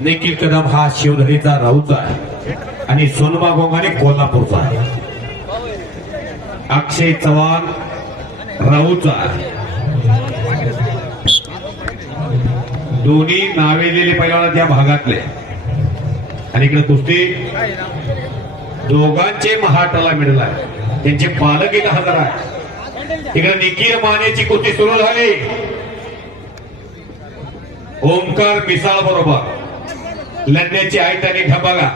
निखिल कदम हा शिवधरीचा राऊचा आहे. आणि सोनबा गोंगाने कोल्हापूरचा आहे. अक्षय चव्हाण राऊचा आहे. दोन्ही नावेलेले पैलवान त्या भागातले. आणि इकडे कुस्ती. दोघांचे महाटाला मिळला त्यांचे पालक इथं हजर आहे इकडे निखिल मानेची कृती सुरू झाली. ओमकार मिसाळ बरोबर. लढण्याची आयत त्यांनी ठपाला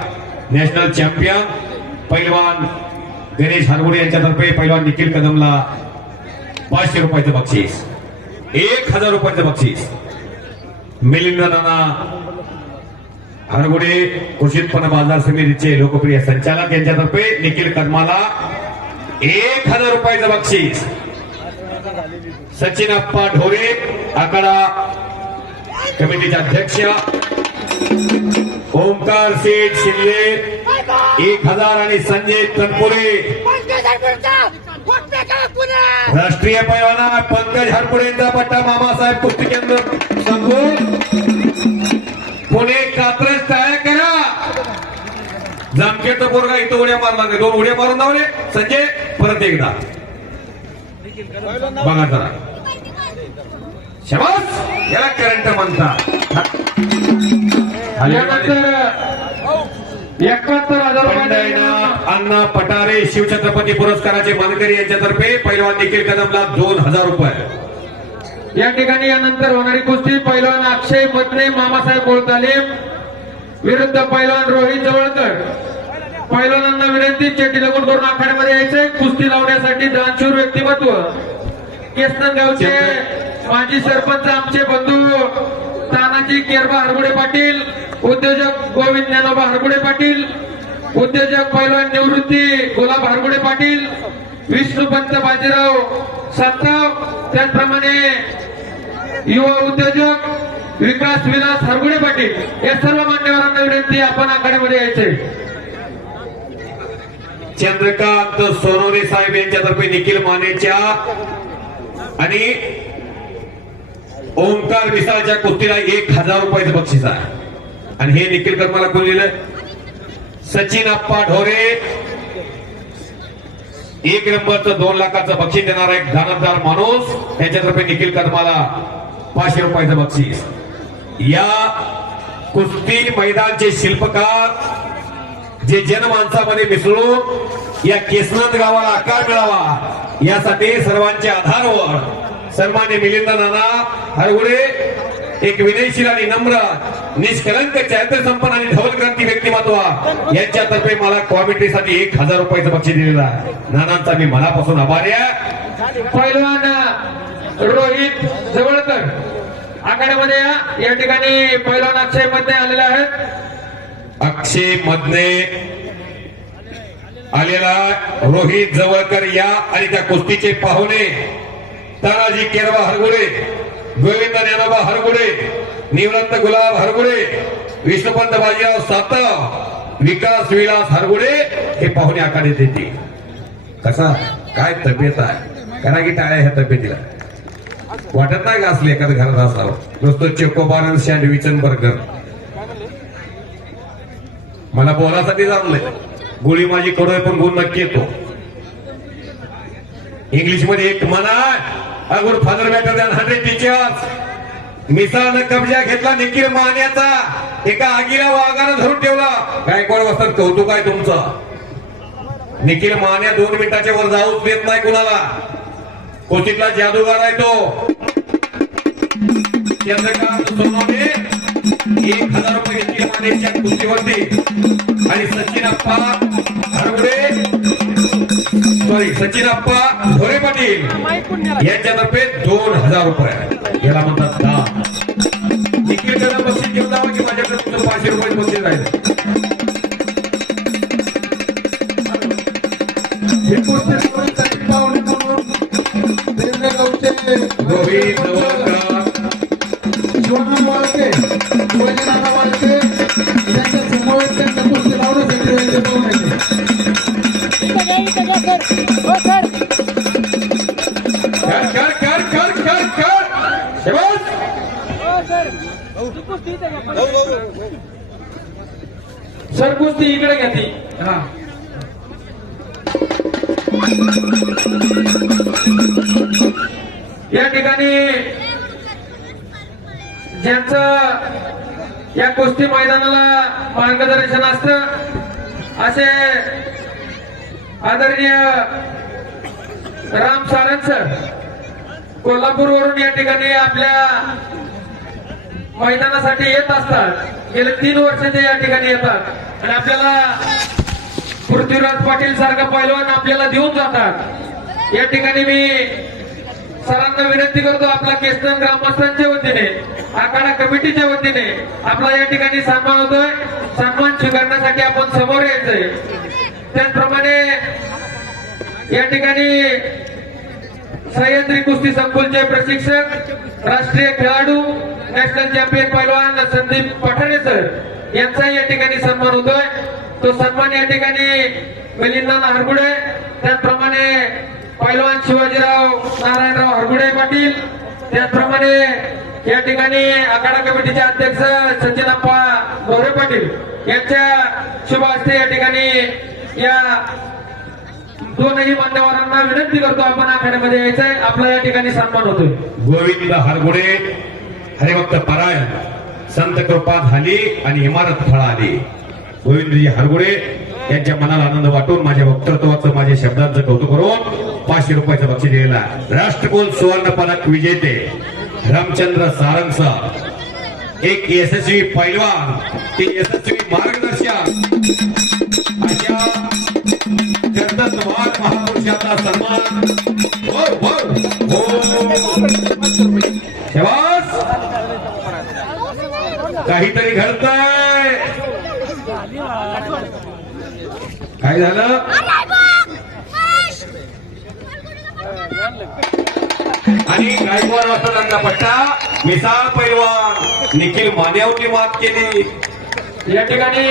नॅशनल चॅम्पियन पैलवान गणेश हरगुडे यांच्यातर्फे पैलवान निखिल कदमला पाचशे रुपयाचं बक्षीस. एक हजार रुपयाचं बक्षीस. मिलिंद नाना हरगुडे कृषी उत्पन्न बाजार समितीचे लोकप्रिय संचालक यांच्यातर्फे निखिल कदमाला एक हजार रुपयाचं बक्षीस. सचिन अप्पा ढोरे आकडा कमिटीचे अध्यक्ष. ओमकार शेठ शिंदे एक हजार आणि संजय तनपुरे. राष्ट्रीय पैवाना पंकज हरपुडेंचा पट्टा मामासाहेब कुस्ती केंद्र पुणे कात्रज तयार जामखेडचा पोरगा इथं उड्या मारला नाही दोन उड्या मारून दावले संजय परत एकदा. बघा जरा. शबास! याला करंट म्हणतात. एकाहत्तर हजार अण्णा पटारे शिवछत्रपती पुरस्काराचे मानकरी यांच्यातर्फे पैलवान निखिल कदमला दोन हजार रुपये. या ठिकाणी यानंतर होणारी कुस्ती पैलवान अक्षय मत्रे मामासाहेब बोळतालीम विरुद्ध पैलवान रोहित जवळकर. पैलवानांना विनंती चेटी लगून करून आखाड्यामध्ये यायचंय. कुस्ती लावण्यासाठी दानशूर व्यक्तिमत्व. केसनन गावचे माजी सरपंच आमचे बंधू तानाजी केरबा हरगुडे पाटील उद्योजक गोविंद ज्ञानोबा हरगुडे पाटील उद्योजक पैलवान निवृत्ती गुलाब हरगुडे पाटील विष्णुपंत बाजीराव सातव त्याचप्रमाणे युवा उद्योजक विकास विलास हरगुडे पाटील. या सर्व मान्यवरांना विनंती आपण आखाड्यामध्ये यायचे चंद्रकांत सोनवणे साहेब यांच्यातर्फे निखिल मानेच्या आणि ओंकार मिसाळच्या कुस्तीला एक हजार रुपयाचं बक्षीस आहे. आणि हे निखिल कर्माला कोण दिलं? सचिन अप्पा ढोरे. एक नंबरचं दोन लाखाचं बक्षीस देणारा एक दानतदार माणूस. याच्यातर्फे निखिल कर्माला पाचशे रुपयाचं बक्षीस. या कुस्ती मैदानचे शिल्पकार जे जनमानसामध्ये मिसळून या केसनाथ गावाला आकार मिळावा यासाठी सर्वांच्या आधारवर सन्मान्य मिलिंद नाना हरगुडे एक विनयशील आणि नम्र निष्कलंक चैत्र संपन्न आणि धवल क्रांती व्यक्तिमत्व यांच्यातर्फे मला कॉमेंट्रीसाठी एक हजार रुपयाचं बक्षीस दिलेलं आहे. नानांचा मी मनापासून आभारी आहे. पैलवान रोहित जवळकर. आखाड्यामध्ये या ठिकाणी पहिला अक्षयमध्ये आलेले आहेत. अक्षय मधने आलेला रोहित जवळकर या आणि त्या कुस्तीचे पाहुणे तानाजी केरवा हरगुडे गोविंद ज्ञानोबा हरगुडे निवृत्त गुलाब हरगुडे विष्णुपंत बाजीराव सातव विकास विलास हरगुडे हे पाहुणे आखाडीत येते कसा? काय तब्येत आहे? करा की टाळ्या ह्या तब्येतीला. वाटत नाही का असले एखाद्या घरात असावं? नुसतं चेकोबार सँडविचन बर्गर. मला बोलासाठी जमलंय. गोळी माझी कडोय पण गुण नक्की येतो. इंग्लिशमध्ये एक म्हणा a good father better than hundred teachers मिसाळनं कब्जा घेतला निखिल मान्याचा. एका आगीला वाघानं धरून ठेवला. गायकवाड वाजतात कौतुक आहे तुमचं? निखिल मान्या दोन मिनिटाच्या वर जाऊच देत नाही कुणाला. कोचितला जादूगार आहे तो. चंद्रकांत सोनवणे. एक हजार रुपये निखिल मानेच्या कुस्तीवरती. आणि सचिन अप्पा हरवडे. सॉरी सचिन अप्पा धोरे पाटील. यांच्यातर्फे दोन हजार रुपये याला म्हणतात दहा निखिल कदम बक्षीस घेऊन जावं की माझ्याकडे तुमचं पाचशे रुपये बक्षीस राहिले शिवाजी वाळते शिवाजीराव वाळते त्यांच्यासमोर त्यांच्या कुस्ती लावणं सेक्रेटरीचे पाहून सर कुस्ती इकडे घ्या ती. हा. या ठिकाणी ज्यांचं या कुस्ती मैदानाला मार्गदर्शन असतं असे आदरणीय राम सारंग सर कोल्हापूरवरून या ठिकाणी आपल्या मैदानासाठी येत असतात. गेले तीन वर्ष ते या ठिकाणी येतात. आणि आपल्याला पृथ्वीराज पाटील सारखा पैलवान आपल्याला देऊन जातात. या ठिकाणी मी सरांना विनंती करतो आपला केसन ग्रामस्थांच्या वतीने आखाडा कमिटीच्या वतीने आपला या ठिकाणी सन्मान होतोय. सन्मान स्वीकारण्यासाठी आपण समोर यायचंय. त्याचप्रमाणे या ठिकाणी सह्याद्री कुस्ती संकुलचे प्रशिक्षक राष्ट्रीय खेळाडू नॅशनल चॅम्पियन पैलवान संदीप पठारे सर यांचा या ठिकाणी सन्मान होतोय. तो सन्मान या ठिकाणी मिलिंदा नारगुडे त्याचप्रमाणे पैलवान शिवाजीराव नारायणराव हरगुडे पाटील. त्याचप्रमाणे या ठिकाणी आखाडा कमिटीचे अध्यक्ष सचिन अप्पा मोरे पाटील यांच्या शुभ हस्ते या ठिकाणी या दोनही मान्यवरांना विनंती करतो आपण आखाड्यामध्ये यायचंय. आपला या ठिकाणी सन्मान होतोय. गोविंद हरगुडे हरिभक्त परायण संत कृपा झाली आणि इमारत फळा आली गोविंदजी हरगुडे यांच्या मनाला आनंद वाटून माझ्या वक्तृत्वाचं माझ्या शब्दांचं कौतुक करून पाचशे रुपयाचं बक्षीस दिलेला राष्ट्रकुल सुवर्ण पदक विजेते रामचंद्र सारंग एक यशस्वी पैलवान ते यशस्वी मार्गदर्शक. अशा कर्तव्यवान महापुरुषाचा सन्मान. हो, हो, हो. काहीतरी घडतंय. काय झालं? आणि गायकवाड वाजता त्यांचा पट्टा मिसाळ पैलवान निखिल मान्यावनी मात केली. या ठिकाणी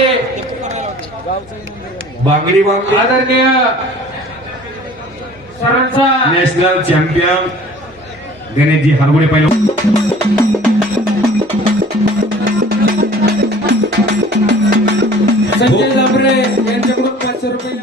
बांगडी बांगडी. आदरणीय सरांचा नॅशनल चॅम्पियन गणेशजी हरगुडे पैलवान. संजय जांभरे यांच्याकडून पाचशे रुपये.